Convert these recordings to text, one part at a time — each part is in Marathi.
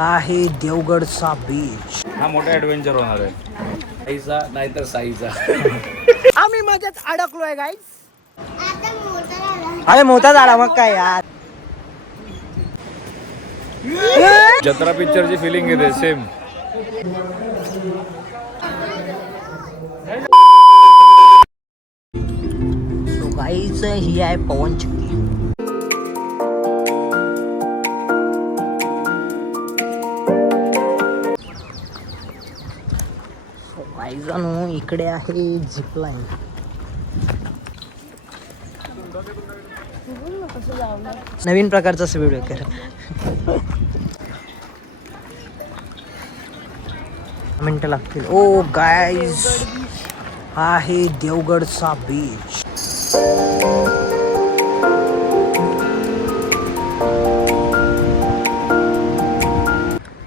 आहे देवगडचा बीच. हा मोठा ऍडव्हेंचर होणार आहे. साईचा नाहीतर साईचा. आम्ही मध्येच अडकलोय गाईस. अरे मोठा झाला मग काय यार. जत्रा पिक्चरची फिलिंग येते सेम. तो गाईच ही आहे पवन चक्की. गाईजानो इकडे आहे झिपलाईन. नवीन प्रकारचा व्हिडिओ कर. मिनिटं लागतील. ओ गाईज आहे देवगडचा बीच.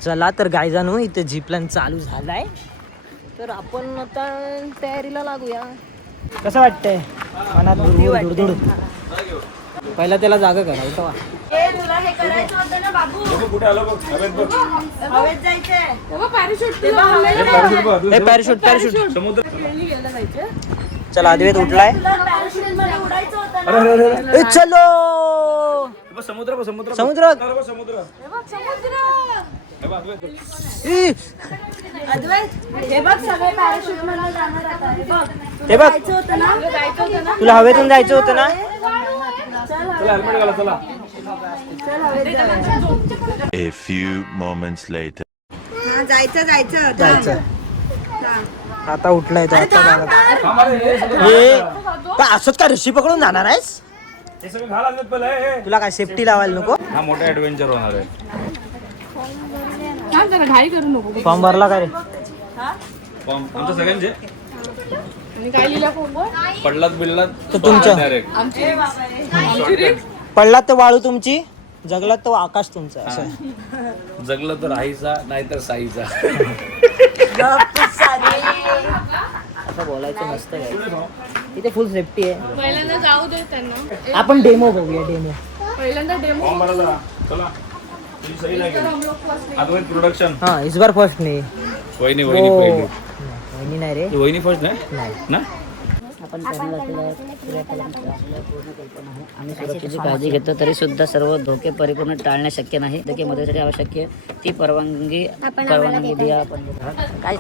चला तर गाईजानो इथे झिपलाईन चालू झालाय. तर आपण आता तयारीला लागूया. कसं वाटतंय मनात धुडधुड? पहिला त्याला जागा करा. इथं तुला हे करायचं होतं ना बाबू. कुठे आलो बघ. हवेत जायचंय. पॅराशूट. समुद्र. चला अद्वैत उठलाय. पॅराशूट मध्ये उडायचं होतं ना. चलो समुद्र समुद्र समुद्र. समुद्र. अद्वैत हे बघ सगळे पॅराशूट मध्ये जाणार आता. हे बघ जायचं होतं ना. तुला हवेतून जायचं होतं ना. चला हेल्मेट घाला चला. A few moments later. जायचं. आता उठलाय तो. आता असंच काय रशी पकडून जाणार आहेस? हे सगळं घाला पहिला. तुला काय सेफ्टी लावायला नको? हा मोठा ऍडव्हेंचर होणार आहे. घाई करू नको. फॉर्म भरला का रे? आमच्या सगळ्यांचे काय लिहिला फॉर्मवर? पडलात बिडलात तर तुमच्या. डायरेक्ट पडलात तर वाळू तुमची, जगलात तो आकाश तुमचा. असं जगलं तर आईचा नाहीतर साईचा. असं बोलायचं नसतं काय. इथे फुल सेफ्टी आहे. पहिल्यांदा जाऊ दे त्यांना. आपण डेमो बघूया. डेमो पहिल्यांदा डेमो. फॉर्म भरा जरा. चला. ही सही नाही केली. अद्वैत प्रोडक्शन. हा इस बार फर्स्ट नाही. वहिनी पहिली. वहिनी नाही रे. ही वहिनी फर्स्ट नाही ना. आपण सुरक्षेची काळजी घेतो तरी सुद्धा सर्व धोके परिपूर्ण टाळणे शक्य नाही. धोके मदतीसाठी आवश्यक ती परवानगी द्या.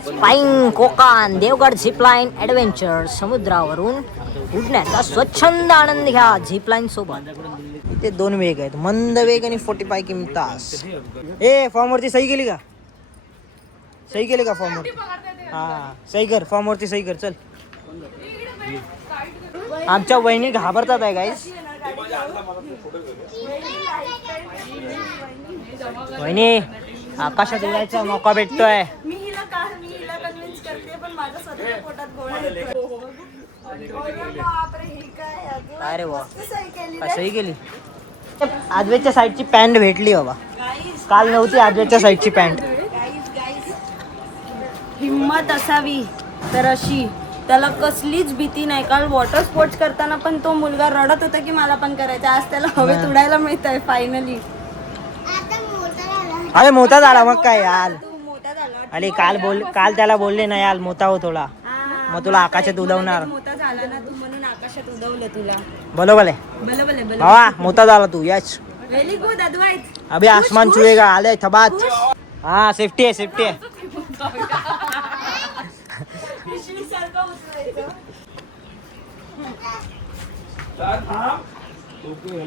Spine Konkan Devgad zipline adventure. समुद्रावरून उडण्याचा स्वच्छंद आनंद घ्या झिपलाईन सोबत. इथे 2 वेग आहेत, मंद वेग आणि 45 किमी/तास. ए फॉर्म वरती सही केली का? सही केली का फॉर्म वरती? हा सही कर. फॉर्म वरती सही कर. चल. आमच्या वहिनी घाबरतात आहे गाईस. वहिनी आकाशात उडायचा मौका भेटतोय. मी हिला कन्व्हिन्स करते पण माझ्या स्वतःच्या पोटात गोळा येतो. बापरे हे काय अगं. काय रे वा. सही केली सही केली. आजवेच्या साईडची पॅन्ट भेटली बाबा. काल नव्हती आजवेच्या साईडची पॅन्ट. हिम्मत असावी तर अशी. त्याला कसलीच भीती नाही. काल वॉटर स्पोर्ट्स करताना पण तो मुलगा रडत होता की मला पण करायचं. आज त्याला हवेत उडायला मिळत आहे फायनली. अरे मोठा झाला मग काय यार. तू मोठा झाला. अरे काल त्याला बोलले ना यार मोठा हो थोडा. मग तुला आकाशात उडवणार. मोठा झाला ना तू म्हणून आकाशात उडवलं तुला. बरोबर आहे बले बाबा. मोठा झाला तू. यच व्हेरी गुड अद्वैत. अबे आसमान छुएगा. आले थबात. हा सेफ्टी आहे.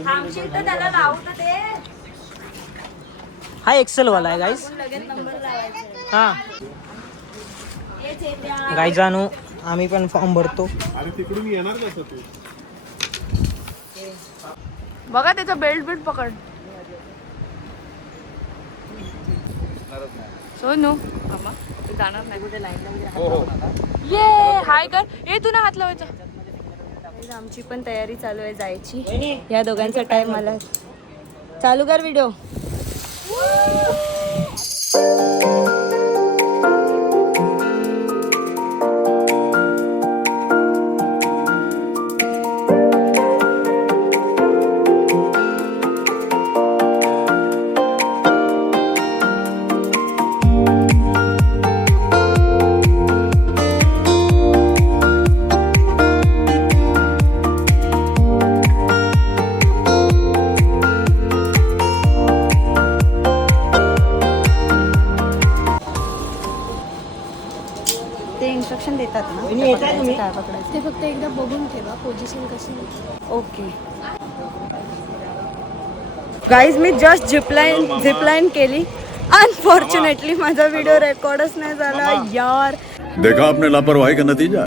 थांबशील तर त्याला लावू तर दे. हा एक्सेल वाला आहे गाईस. लगेच नंबर लावायचा. हा गाई जाणू आम्ही पण फॉर्म भरतो. बघा त्याचा बेल्ट पकड. सोनू मामा तू जाणार नाही कुठे लाईन. ये हाय कर. ये तू ना हात लावायचा. आमची पण तयारी चालू आहे जायची. या दोघांचा टाइम मला. चालू कर व्हिडिओ. डायरेक्शन देतात ना कुठे पकडायचं, काय पकडायचं? ते फक्त एकदा बघून ठेवा पोझिशन कशी. ओके गाईज, मी जस्ट झिपलाईन केली. अनफॉर्च्युनेटली माझा व्हिडिओ रेकॉर्डच नाही झाला यार. देखा आपने लापरवाही का नतीजा.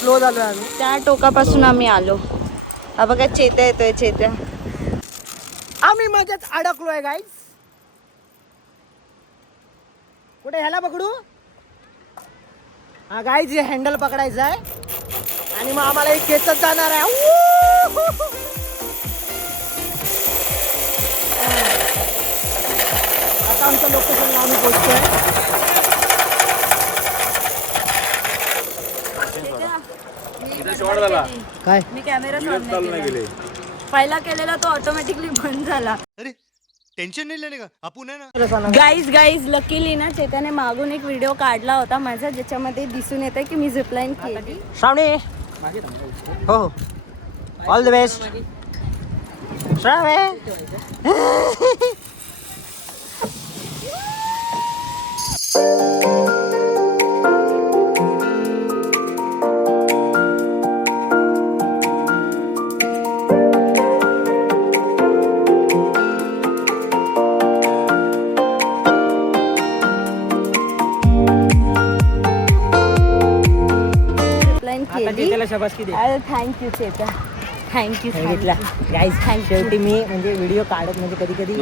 स्लो झालो आम्ही. त्या टोकापासून आम्ही आलो. हा बघा चेत्या येतोय, चेत्या. आम्ही मध्येच अडकलोय गाईज. कुठे ह्याला पकडू? हा गाईज, हे हँडल पकडायचं आहे आणि मग आम्हाला एक खेचत जाणार आहे. आता आमच्या लोकेशनला आम्ही पोहोचतोय. काय मी कॅमेरा पहिला केलेला तो ऑटोमॅटिकली बंद झाला. अरे टेन्शन नाही लेने का, आपण आहे ना. गाईज लकीली ना चेत्याने मागून एक व्हिडिओ काढला होता माझा, ज्याच्यामध्ये दिसून येत आहे की मी झिपलाईन केली. श्रावणी, हो ऑल द बेस्ट. श्रावणे, शाबासकी दे. थँक्यू चेत्या, थँक्यू. गाईज शेवटी मी म्हणजे व्हिडिओ काढत म्हणजे कधी कधी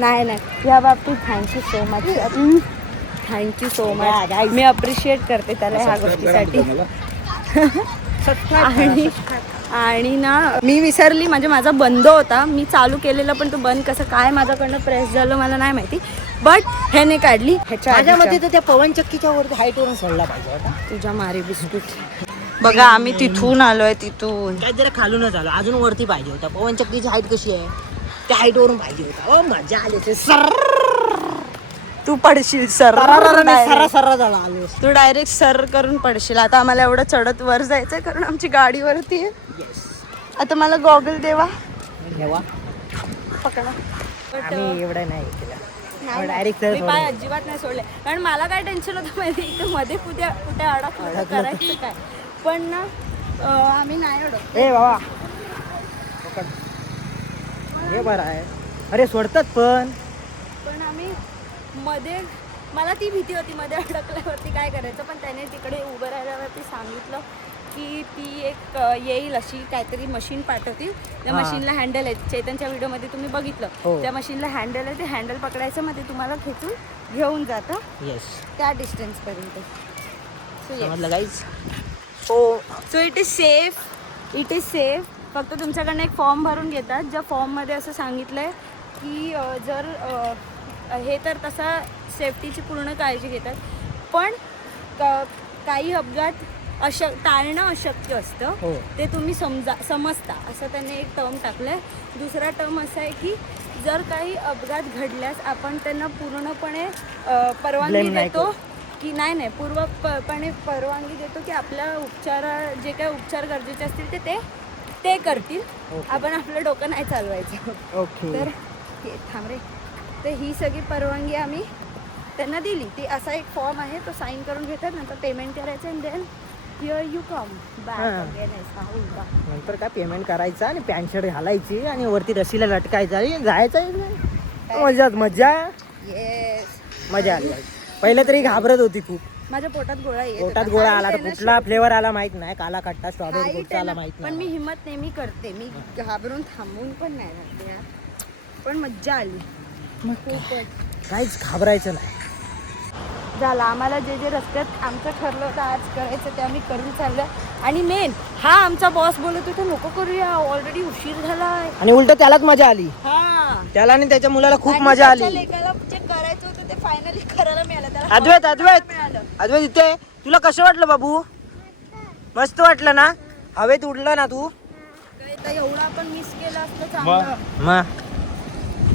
नाही या बाबतीत thank you so much. Thank you so much. मी अप्रिशिएट करते त्याला ह्या गोष्टीसाठी. आणि ना मी विसरली, म्हणजे माझा बंद होता, मी चालू केलेला पण तो बंद कसं काय माझ्याकडनं प्रेस झालं मला नाही माहिती. बट ह्याने काढली. माझ्या मध्ये तर त्या पवन चक्कीच्या वरती हाईट वरून सोडला पाहिजे होता. तुझ्या मारी बिस्कुट. बघा आम्ही तिथून आलोय, तिथून काय जरा खालूनच आलो, अजून वरती पाहिजे होता. पवन चक्कीची हाईट कशी आहे त्या हाईट वरून पाहिजे होता. ओ मजा आली. तू पडशील सर. सरळ झाला आलो. तू डायरेक्ट सर करून पडशील. आता आम्हाला एवढं चढत वर जायचंय कारण आमची गाडी वरती आहे. आता मला गॉगल देवा. घेवा. पकडा. आम्ही एवढं नाही केलं. नाही, डायरेक्ट मी पाय अजिबात नाही सोडले, कारण मला काय टेन्शन होतं माहिती, इथे मध्ये कुठे अडकलं करायचं काय. पण ना आम्ही नाही अडकलो. ए बाबा हे बरं आहे. अरे सोडतात पण आम्ही मध्ये, मला ती भीती होती मध्ये अडकल्यावरती काय करायचं. पण त्याने तिकडे उभं राहिल्यावरती सांगितलं की ती एक येईल अशी काहीतरी मशीन पाठवतील. त्या मशीनला हँडल आहे. चैतनच्या व्हिडिओमध्ये तुम्ही बघितलं. त्या मशीनला हँडल आहे. ते हँडल पकडायचं, मग ते तुम्हाला खेचून घेऊन जातं त्या डिस्टन्सपर्यंत. So it is safe. फक्त तुमच्याकडनं एक फॉर्म भरून घेतात, ज्या फॉर्ममध्ये असं सांगितलं आहे की जर हे तर तसा सेफ्टीची पूर्ण काळजी घेतात, पण काही अपघात टाळणं अशक्य असतं. ते तुम्ही समजता असं त्यांनी एक टर्म टाकलं आहे. दुसरा टर्म असा आहे की जर काही अपघात घडल्यास आपण त्यांना पूर्णपणे परवानगी देतो की नाही पूर्णपणे परवानगी देतो की आपल्या जे काही उपचार गरजेचे असतील ते करतील. आपण आपलं डोकं नाही चालवायचं. तर थांब रे. तर ही सगळी परवानगी आम्ही त्यांना दिली. ती असा एक फॉर्म आहे, तो साईन करून घेतात, नंतर पेमेंट करायचं आणि then here you come back. नंतर काय पेमेंट करायचं आणि पॅन्ट शर्ट घालायची आणि वरती रस्सीला लटकायचं आणि जायचं. मजा आली. पहिलं तरी घाबरत होती खूप. माझ्या पोटात गोळा आला. तर कुठला फ्लेवर आला माहित नाही, काला खट्टा स्ट्रॉबेरी कुठचा आला माहित पण नाही. मी हिम्मत नेहमी करते. मी घाबरून थांबून पण नाही राहते यार. पण मज्जा आली. काहीच घाबरायचं नाही. झाला. आम्हाला जे जे रस्त्यात आमचं ठरलं होतं आज करायचं ते आम्ही करून चाललं. आणि मेन हा आमचा बॉस बोलत होता नको करूया, ऑलरेडी उशीर झालाय. आणि उलट त्यालाच मजा आली. हा त्याला आणि त्याच्या मुलाला खूप आणि मजा त्याच्या आली. लेकाला जे करायचं होतं ते फायनली करायला मिळालं. त्याला अद्वैत अद्वैत मिळालं. अद्वैत इथे तुला कसं वाटलं बाबू? मस्त वाटलं ना? हवेत उडलं ना तू? तर एवढं आपण मिस केलं असतं चांगलं.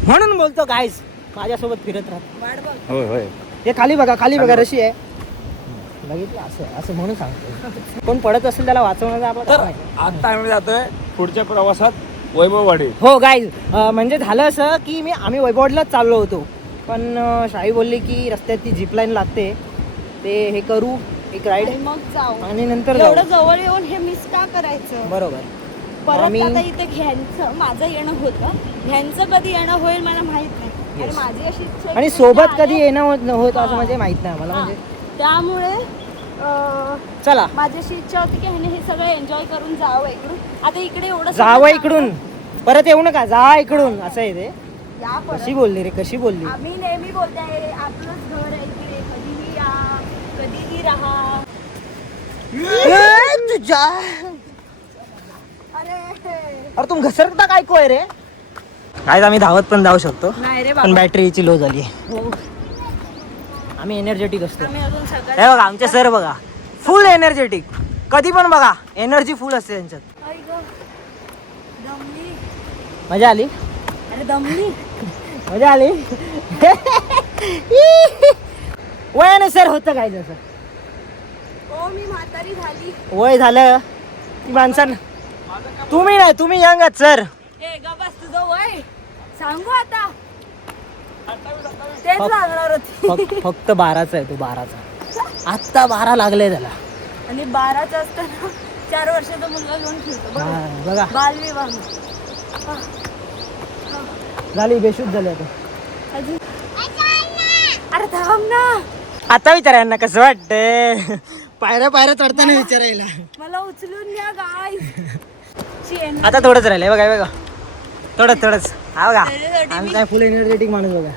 म्हणून बोलतो गाईस माझ्यासोबत फिरत राहत. वाट बघ. होय होय. ते खाली बघा रशी आहे बघितलं. असं असं म्हणून सांगतो. कोण पडत असेल त्याला वाचवण्याचा आपला काम आहे. आता आम्ही जातोय पुढच्या प्रवासात वैभववाडी. हो गाईज म्हणजे झालं असं की आम्ही वैभववाडीलाच चाललो होतो, पण शाही बोलली की रस्त्यात ती जीप लाईन लागते, ते हे करू एक राईड आणि मग जाऊ. आणि नंतर जाऊ. एवढं जवळ येऊन हे मिस का करायचं? बरोबर. परत आम्ही- आता इथे घ्यायचं माझं येणं होतं, ह्यांचं कधी येणं होईल मला माहित नाही. आणि माझी अशी इच्छा आहे आणि की सोबत ते कधी आले. येणं होत असं म्हणजे माहित नाही मला. हा. म्हणजे त्यामुळे चला माझी अशी इच्छा होती की ह्याने हे सगळं एन्जॉय करून जावं इकडून. आता इकडे एवढं सगळं जावं चांगलं- इकडून, परत येऊ नका, जा इकडून असं आहे ते. या परत. कशी बोलली रे, कशी बोलली. आम्ही नेहमी बोलते आहे आपलंच घर आहे इकडे, कधीही या कधीही राहा. तुझ्या अरे तुम घसरता काय कोय रे. काय आम्ही धावत पण जाऊ शकतो, नाही रे पण बाबा. बॅटरीची लो झाली. हो. आम्ही एनर्जेटिक असतो. आम्ही अजून सकाळी हे बघा आमचे सर बघा, फुल एनर्जेटिक. कधी पण बघा एनर्जी फुल असते त्यांच्यात. आई गं, दमली. मजा आली, अरे दमली. मजा आली. वयाने सर होतं काय जसं हो मी म्हातारी झाली. वय झालं की माणसानं. तुम्ही नाही, तुम्ही यंग आहात सर. ए गबस तुझं वय सांगू आता. तेच लागणार होती. फक्त 12चा आहे तो, 12चा. आत्ता 12 लागले त्याला. आणि 12चं असताना 4 वर्षाचा मुलगा घेऊन फिरतो बघ. हा, बघा बालविवाह. झाली, बेशुद्ध झाली आता. अजून अरे थांब ना, आता विचारा यांना कसं वाटतंय. पायऱ्या चढताना विचारायला. मला उचलून घ्या गाईस. आता थोडंच राहिलंय बघा, बघा थोडंच. हा बघा आम्ही काय फुल एनर्जेटिक माणूस बघा.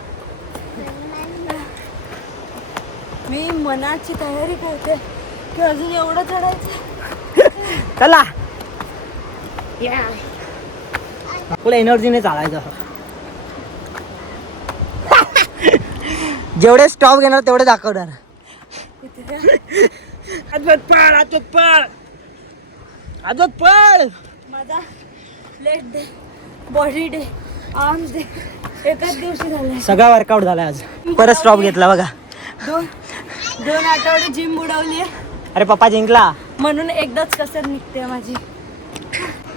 मी मनाची तयारी करते की अजून एवढं चढायचं. चला फुल एनर्जीने चालायचं. जेवढे स्टॉप घेणार तेवढे दाखवणार. आजोत पळ. माझा leg day, body day, arms day एकाच दिवशी झालाय. सगळा वर्कआउट झाला आज. परत स्टॉप घेतला बघा. दोन आठवडे जिम बुडवली अरे पप्पा जिंकला म्हणून एकदाच कसर निघते माझी.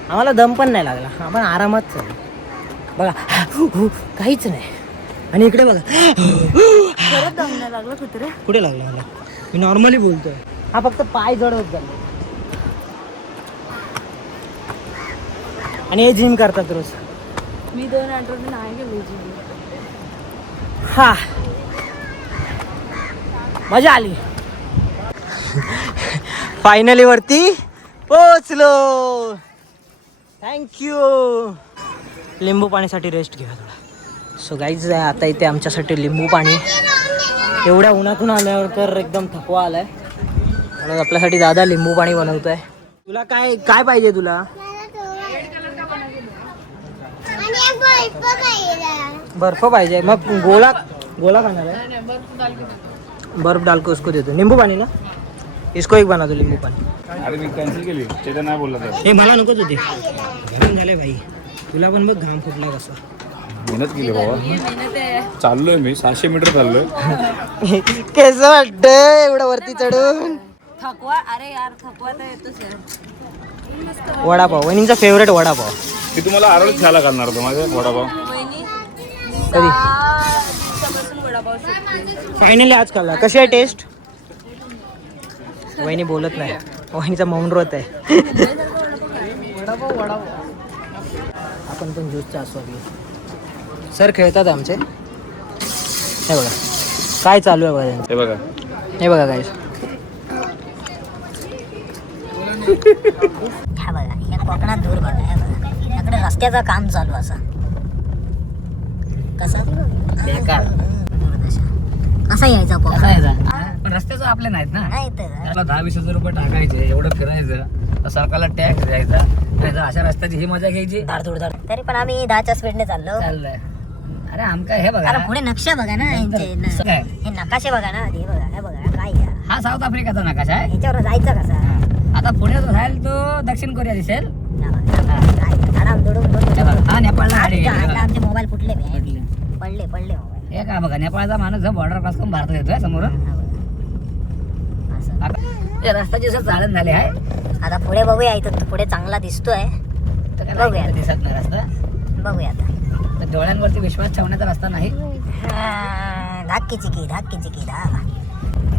आम्हाला दम पण नाही लागला, आपण आरामात चाललो बघा. काहीच नाही. आणि इकडे बघा खरंच दम नाही लागलं कुत्रे. कुठे लागला मला, मी नॉर्मली बोलतोय. हा फक्त पाय जड होत झाले. आणि हे जिम करतात रोज. मी 2 आठवडे नाही गेलो जिम. हा मजा आली. फायनली वरती पोचलो. थँक्यू. लिंबू पाणीसाठी रेस्ट घ्या थोडा. सो गाईज आता इथे आमच्यासाठी लिंबू पाणी. एवढ्या उन्हातून आल्यावर तर एकदम थकवा आलाय, म्हणून आपल्यासाठी दादा लिंबू पाणी बनवतोय. तुला काय काय पाहिजे तुला? बर्फ पाहिजे. मग गोला खाणार है? बर्फ डाल के उसको देतो. नींबू पानी ना, इसको एक बना दो लिंबू पानी. अरे मी कॅन्सल केली, चेतन नाही बोलला तर. हे मला नकोच होते, गरम झाले भाई. तुला पण बघ घाम फुटला कसा. मेहनत केली बाबा. चाललोय मी 600 मीटर चाललोय. कसं वाटतंय एवढं वरती चढून? थकवा. अरे यार थकवा तर येतोच यार. वडापाव, वहिनींचा फेवरेट वडापाव. मी तुम्हाला आरोग्य खायला घालणार होतो माझे वडापाव. कधी? दिवसापासून वडापाव शिकते. फायनली आज खाल्ला. कशी आहे टेस्ट? वहिनी बोलत नाही, वहिनीचा मौन व्रत आहे. आपण पण ज्यूसचा आस्वाद घेऊ. सर खेळतात आमचे. हे बघा काय चालू आहे बघा त्यांचं. हे बघा, हे बघा काय. हा बघा या कोकणात दूर बघा, हे बघा इकडे रस्त्याचं काम चालू असं कसं बेकार दुर्दशा. कसा यायचा पण रस्त्याचं आपले नाहीत ना, त्याला 10-20 हजार रुपये टाकायचे, एवढं फिरायचं, सरकारला टॅक्स द्यायचा, नाही तर अशा रस्त्याची ही मजा घ्यायची. तरी पण आम्ही 10च्या स्पीडने चाललंय. अरे आमका हे बघा, पुढे नक्षा बघा ना यांचे काय हे नकाशे बघा ना, हे बघा हे बघा काय या. हा साऊथ आफ्रिकाचा नकाशा आहे. याच्यावर जायचं कसं आता पुण्यात राहाल तो दक्षिण कोरिया दिसेल. आराम दुडून हे बघा, हा नेपाळला गाडी गेली बघा. आमचे मोबाईल फुटले पडले मोबाईल. हे का बघा, नेपाळचा माणूस बॉर्डर क्रॉस करून भारतात येतोय समोरून. या रस्त्याची चालन झाले आहे. आता पुढे बघूया, इथं पुढे चांगला दिसतोय, बघूया. दिसत नाही रस्ता, बघूया आता. तर डोळ्यांवरती विश्वास ठेवण्याचा रस्ता नाही. धाक्की चिकी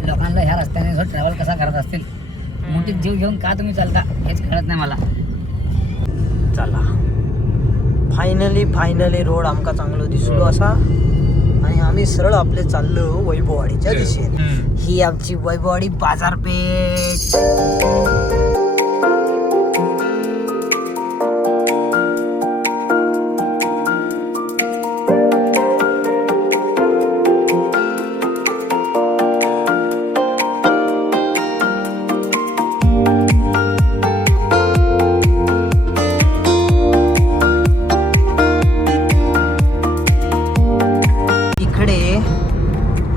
लोकांना ह्या रस्त्याने जो ट्रॅव्हल कसा करत असतील, मोठी जीव घेऊन का तुम्ही चालता हेच कळत नाही मला. चला फायनली रोड आमका चांगलो दिसलो असा, आणि आम्ही सरळ आपले चाललो वैभववाडीच्या दिशेने. ही आमची वैभववाडी बाजारपेठ.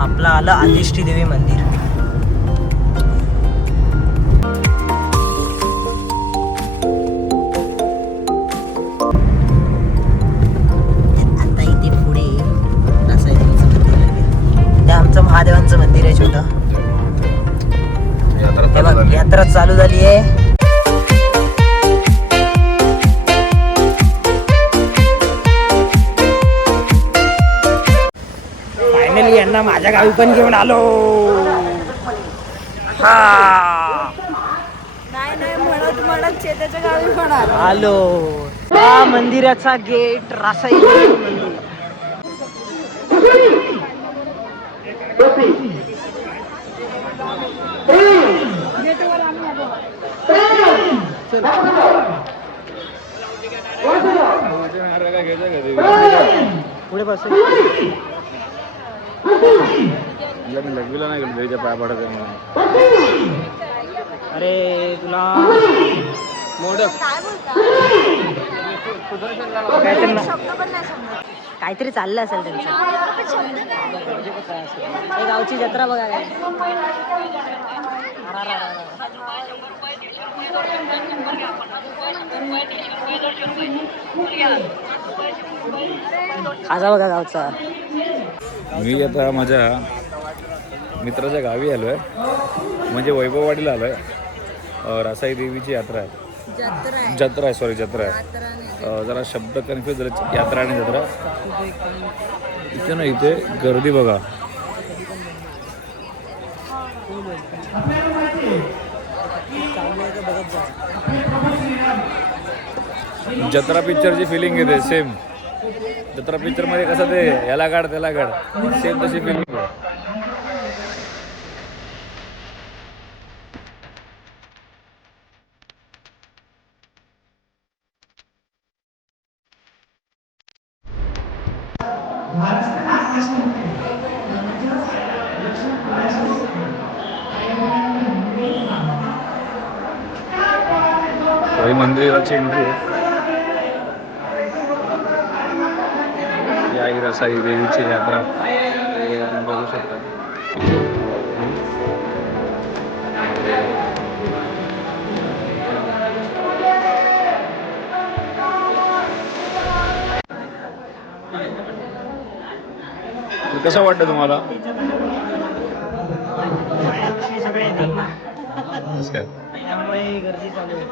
आपलं आलं आदिष्टी देवी मंदिर. आता इथे पुढे रसायचं मंदिर आहे, ते आमचं महादेवांचं मंदिर आहे छोटं. हे बघ, यात्रा चालू झाली आहे. फायनली यांना माझ्या गावी पण घेऊन आलो. म्हणत चेताच्या गावी पण आलो. हा मंदिराचा गेट रासाई मंदिर. पुढे बस. लग्वीला नाही गेलो त्याच्या पाया पडत आहे. अरे तुला काहीतरी चाललं असेल त्यांचं. गावची जत्रा बघा. खाजा बघा गावचा. मी आता माझ्या मित्राच्या गावी आलो आहे, म्हणजे वैभववाडीला आलो आहे. रासाई देवीची यात्रा आहे, जत्रा आहे. जरा शब्द कन्फ्यूज झाले, यात्रा आणि जत्रा. इथे ना, इथे गर्दी बघा. जत्रा पिक्चरची फिलिंग येते सेम. जत्रा पिक्चर मध्ये कसं ते याला काढ त्याला काढ, सेम तशी फिलिंग आहे. मंदिराची एंट्री या रसाई देवीची यात्रा बघू शकता. कसं वाटतं तुम्हाला? गर्दी चालू आहे.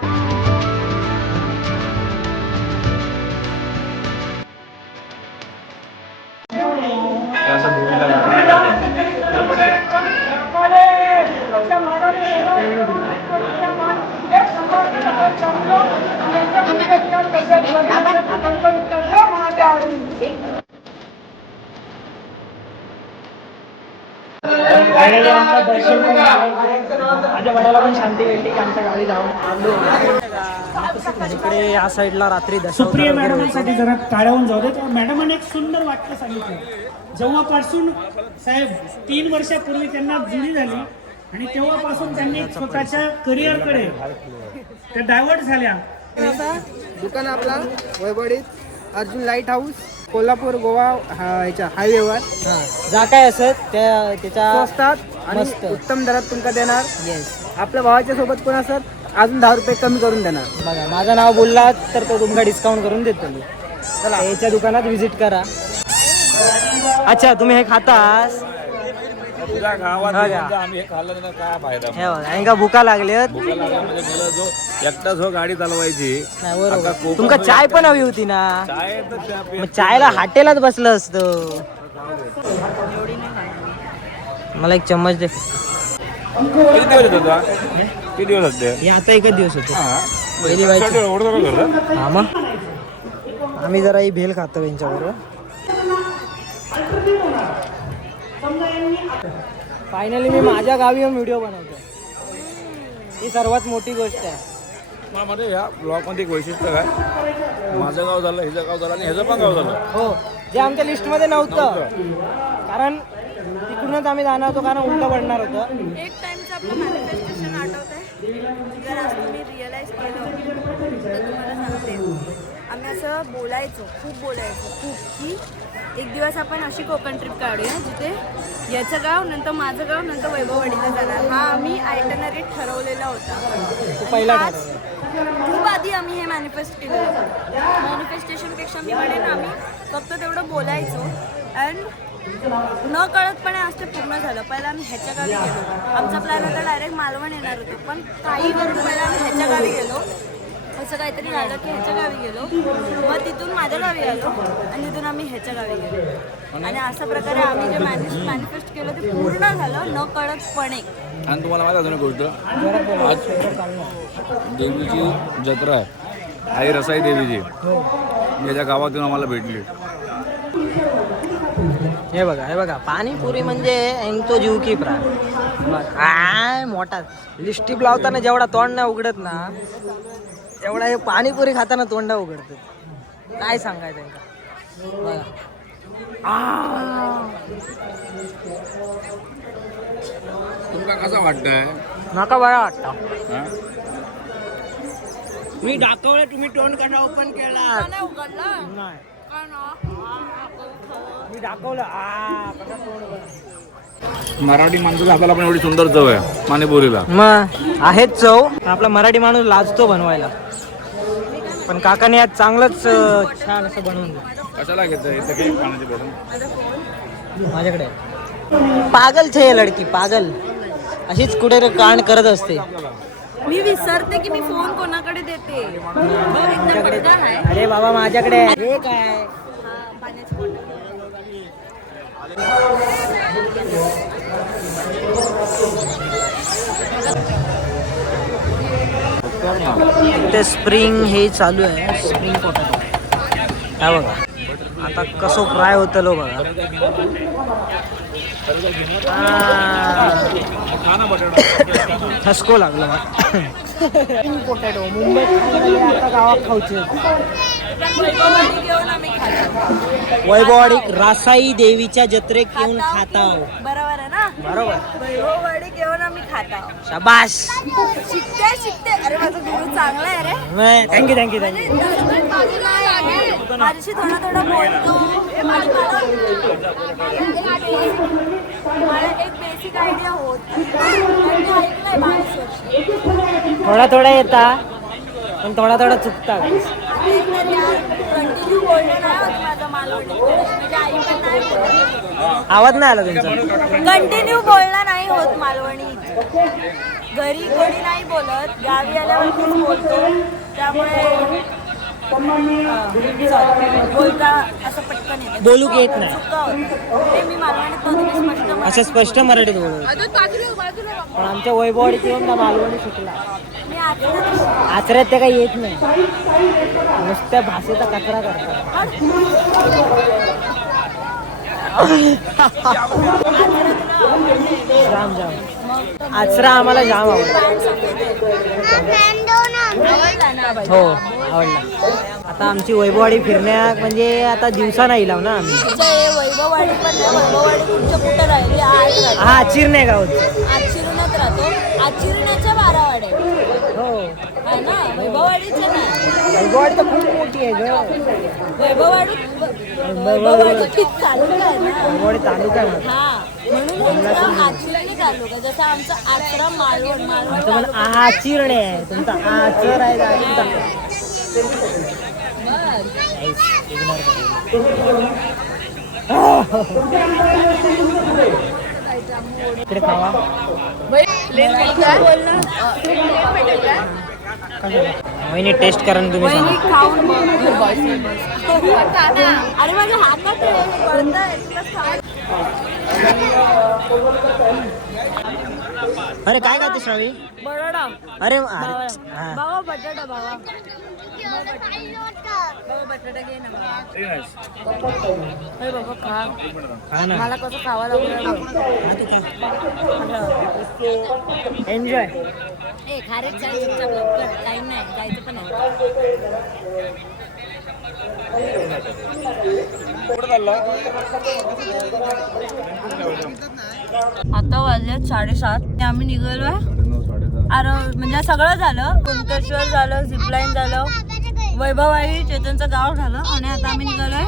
माझ्या वडाला पण शांती भेटली की आमच्या गावी जाऊन आलो. इकडे या साईडला रात्री सुप्रिया दशावतार वगैरे होतो. मॅडमांसाठी जरा टाळ्यावून जाऊ दे. तर मॅडमांनी एक सुंदर वाक्य सांगितलं. जेव्हापासून साहेब 3 वर्षापूर्वी त्यांना जुळी झाली आणि तेव्हापासून त्यांनी स्वतःच्या करिअरकडे त्या डायव्हर्ट झाल्या. दुकान आपला वैभवडीत अर्जुन लाईट हाऊस कोल्हापूर गोवा ह्याच्या हायवेवर जा काय असत त्याच्या स्वस्तात आणि मस्त. उत्तम दरात तुमका देणार. येस आपल्या भावाच्या सोबत कोण असत अजून 10 रुपये कमी करून देणार. बघा माझं नाव बोललात तर तो तुमका डिस्काउंट करून देतो मी. चला याच्या दुकानात व्हिजिट करा. अच्छा तुम्ही हे खातास तुझ्या गावात हा येऊन का? जर आम्ही हे खाल्लं तर काय फायदा. हे बघा यांका भुका लागल्यात. भुका लागल्या म्हणजे मला जो एकटाच हो गाडी चालवायची. नाही आता बरोबर कोकण तुमका मध्ये चाय पण हवी होती ना. चाय तर त्या मग चायला हॉटेलात बसलं असतं. मला एक चम्मच दे. किती दिवस येतो तुला? किती दिवस होते? हे आता एकच दिवस होतो. पहिली साठी व्हायची. एवढं सगळं करतात? हा मग आम्ही जरा ही भेल खातो यांच्याबरोबर. फायनली मी माझ्या गावी येऊन व्हिडिओ बनवतो. ही सर्वात मोठी गोष्ट आहे. मध्ये या ब्लॉगमध्ये एक वैशिष्ट्य काय, माझं गाव झालं, हिचं गाव झालं आणि ह्याचं पण गाव झालं. हो जे आमच्या लिस्टमध्ये नव्हतं. कारण तिकडूनच आम्ही जाणार होतो कारण उलटं पडणार होतं. एक टाइमचं आपलं मॅनिफेस्टेशन आठवत आहे. जर आज तुम्ही रिअलाइज केलं तर तुम्हाला सांगते, आम्ही असं बोलायचो, खूप की एक दिवस आपण अशी कोकण ट्रिप काढूया जिथे याचं गाव नंतर माझं गाव नंतर वैभववाडीला जाणार. हा आम्ही आयटनरी ठरवलेला होता. तो पहिला आज ठरवला. खूप आधी आम्ही हे मॅनिफेस्ट केलेलं होतं. मॅनिफेस्टेशनपेक्षा मी म्हणेन आम्ही फक्त तेवढं बोलायचो अँड न कळतपणे आज ते पूर्ण झालं. पहिला आम्ही ह्याच्या गावी गेलो. आमचा प्लॅन होता डायरेक्ट मालवण येणार होतो, पण काही करून पहिला आम्ही ह्याच्या गावी गेलो. असं काहीतरी झालं की ह्याच्या गावी गेलो, मग तिथून माझ्या गावी आलो आणि तिथून आम्ही ह्याच्या गावी गेलो. आणि अशा प्रकारे आम्ही जे मॅनिफेस्ट केलं ते पूर्ण झालं न कळतपणे. आणि तुम्हाला माहिती अजून एक गोष्ट, आज देवीची जत्रा आहे. आई रसाई देवीची याच्या गावातून आम्हाला भेटली. हे बघा पाणीपुरी म्हणजे यांचो जीव की प्राण. मोठा लिस्टिप लावताना जेवढा तोंड नाही उघडत ना तेवढा हे पाणीपुरी खाताना तोंडा उघडतात. काय सांगायचं त्यांना. बघा तुमका कसं वाटतंय? नका बरा वाटतं. हा? मी दाखवलं तुम्ही तोंड कसा ओपन केला नाही उघडला नाही. का ना? मी दाखवलं कसा तोंड उघडलं. मराठी माणसाच्या हाताला पण एवढी सुंदर चव आहे पाणीपुरीला. मग आहेच चव. आपला मराठी माणूस लाजतो बनवायला, पण काकाने आज चांगलंच छान असं बनवून दिलं. कशाला घेतं हे सगळे पाण्याची बॉटल? माझ्याकडे पागल छे लडकी पागल अशीच कुठे कांड करत असते. मी विसरते की मी फोन कोणाकडे देते. माझ्याकडे अरे बाबा माझ्याकडे हे काय पाण्याची बॉटल. ते स्प्रिंग हे चालू आहे. स्प्रिंग पोटॅटो हा बघा आता कसं फ्राय होतं लो बघा. ठसको लागलो स्प्रिंग पोटॅटो मुंबईत आता गावात खाऊचे. वैभववाडी रासाई देवीच्या जत्रेत येऊन खाता. बरोबर आहे ना? बरोबर वैभववाडी घेऊन आम्ही खाता. शाबाश. शिकते. अरे माझा गुरु चांगला आहे रे. थँक्यू. माझ्याशी थोडा बोलतो. मला एक बेसिक आयडिया होती. थोडा येता पण थोडा चुकता. कंटिन्यू बोलणं नाही होत माझं मालवणी. म्हणजे आई पण नाही बोलत. आवाज नाही आला तुमचा. कंटिन्यू बोलणं नाही होत मालवणी. घरी कोणी नाही बोलत, गावी आल्यावरतीच बोलतो. त्यामुळे बोलता असं पटकन येते. बोलू की येत नाही. चुका होतात. ते मी मालवणीत नव्हते असं स्पष्ट मराठीत बोलू. पण आमच्या वैभववाडीत येऊन ना मालवणी शिकला. मी आठवत आचऱ्यात ते काही येत नाही. नुसत्या भाषेचा कचरा करतात. जाम आचरा आम्हाला जाम आवडतो. हो आवडला. आता आमची वैभववाडी फिरण्यात म्हणजे आता दिवसा नाही लाव ना आम्ही. वैभववाडी पण नाही, वैभववाडी तुमच्या कुठं राहिली आज राहतो. हा चिरणे गाव. आचिरण्यात राहतो, आचिरण्याच्या 12 वाड्या हो आहे ना, वैभववाडीच्या नाही. वैभववाडी तर खूप मोठी आहे ग. वैभववाडी तालुका आहे ना. वैभववाडी तालुका आहे. हा म्हणून त्यांचं आचिरणी तालुका, जसं आमचं आश्रम मालवण. आमचं पण आचिरणे आहे, तुमचा आचर आहे तुमचा. इकडे खावा. वहिनी टेस्ट करा ना तुम्ही सांगा. अरे माझ्या हातात अरे काय खाते श्रावी? बटाटा. अरे बाबा बटाटा बाबा बटाटा घे ना. अरे बाबा खा ना मला कसं खावा लागलं. एन्जॉय. ए खारेच चाल चुपचाप लवकर, टाइम नाही जायचं पण आहे. आता वाजले 7:30. आम्ही निघालोय. अरे म्हणजे सगळं झालं, कुंतेश्वर झालं, झिपलाईन झालं, वैभववाडी चेतनचं गाव झालं आणि आता आम्ही निघालोय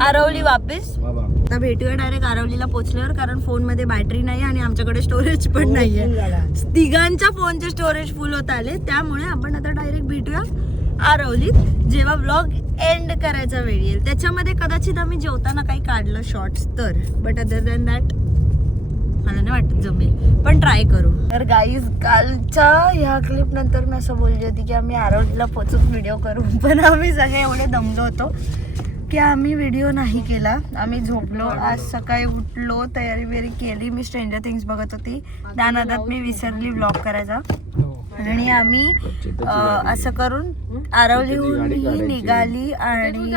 आरवली वापिस. आता भेटूया डायरेक्ट आरवलीला पोहोचल्यावर, कारण फोन मध्ये बॅटरी नाही आणि आमच्याकडे स्टोरेज पण नाहीये. तिघांच्या फोनचे स्टोरेज फुल होत आले, त्यामुळे आपण आता डायरेक्ट भेटूया आरवलीत जेव्हा व्लॉग एंड करायचा वेळ येईल. त्याच्यामध्ये कदाचित आम्ही जेवताना काही काढलं शॉर्ट्स तर, बट अदर दॅन दॅट मला नाही वाटत जमेल, पण ट्राय करू. तर गाईज कालच्या ह्या क्लिप नंतर मी असं बोलली होती की आम्ही आरवलीला पोचून व्हिडिओ करू, पण आम्ही सगळे एवढे दमलो होतो की आम्ही व्हिडिओ नाही केला. आम्ही झोपलो. आज सकाळी उठलो, तयारी बियारी केली. मी स्ट्रेंजर थिंग्स बघत होती, त्यानंतर मी विसरली व्लॉग करायचा. आणि आम्ही असं करून आरवलीहूनही निघाली आणि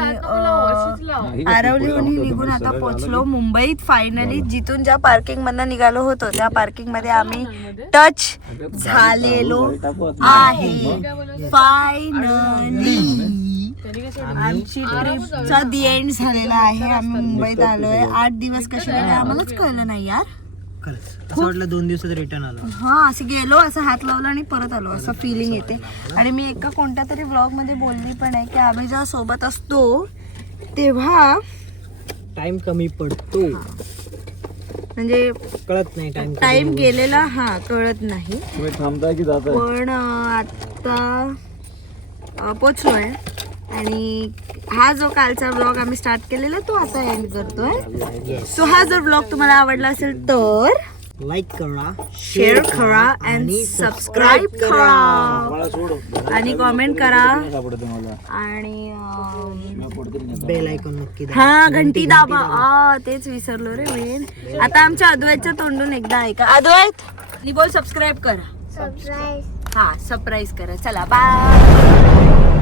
आरवलीहूनही निघून आता पोचलो मुंबईत फायनली. जिथून ज्या पार्किंग मधनं निघालो होतो त्या पार्किंग मध्ये आम्ही टच झालेलो आहे फायनली. आमची ट्रिपचा दी एंड झालेला आहे. आम्ही मुंबईत आलोय. 8 दिवस कसे गेले आम्हालाच कळलं नाही यार. असं वाटलं 2 दिवसात रिटर्न आलो. हा असं गेलो, असं हात लावला आणि परत आलो असं फिलिंग येते. आणि मी एका कोणत्या तरी व्लॉग मध्ये बोलली पण आहे की आम्ही जेव्हा सोबत असतो तेव्हा टाइम कमी पडतो, म्हणजे कळत नाही टाइम गेलेला कळत नाही. थांबताय की जात? पण आता पोचलोय आणि हा जो कालचा व्लॉग आम्ही स्टार्ट केलेला तो आता एंड करतोय. सो हा जर व्लॉग तुम्हाला आवडला असेल तर लाईक करा, शेअर करा आणि सबस्क्राईब करा आणि कमेंट करा आणि बेल आयकॉन नक्की हा घंटी दाबा. तेच विसरलो रे मेन. आता आमच्या अद्वैतच्या तोंडून एकदा ऐका. अद्वैत बोल सबस्क्राईब करा. सरप्राईज करा. चला बाय.